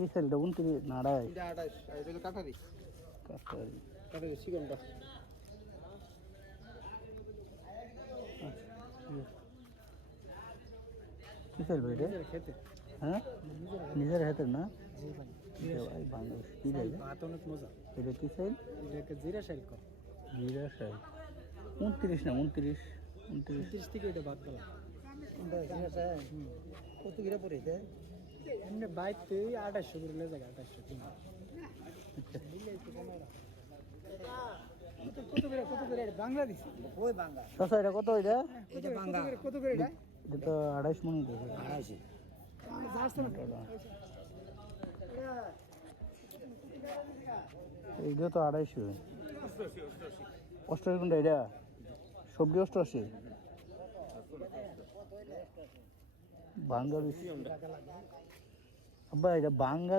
এই সেলটা 29 না আড়াই এটা 28 আর এটা হলো কাটারি কাটারি কাটারি সিগনটা কি সেল ভাই এটা খেতে হ্যাঁ নিজের হাতের না জি ভাই এটা ভাই বাংলাদেশ কি লাগে ভাত অনেক মজা এটা কি সেল এটাকে জিরা শাইল কর জিরা সাই 29 না 29 30 থেকে এটা বাদ দিলাম কোনটা জিরা শাইল কত গিরা পড়ে এটা এমনি বাইতে 2800 করে লে জায়গা 2800 কিনা কত করে বাংলাদেশ ওই বাংলা চাচা এটা কত এটা এটা বাংলা কত করে এটা এটা তো 28 মনে দেখে 28 যাচ্ছে না এইটা তো 250 88 কোনটা এটা সবজি 88 বাঙ্গা বেশি আব্বা এটা বাঙ্গা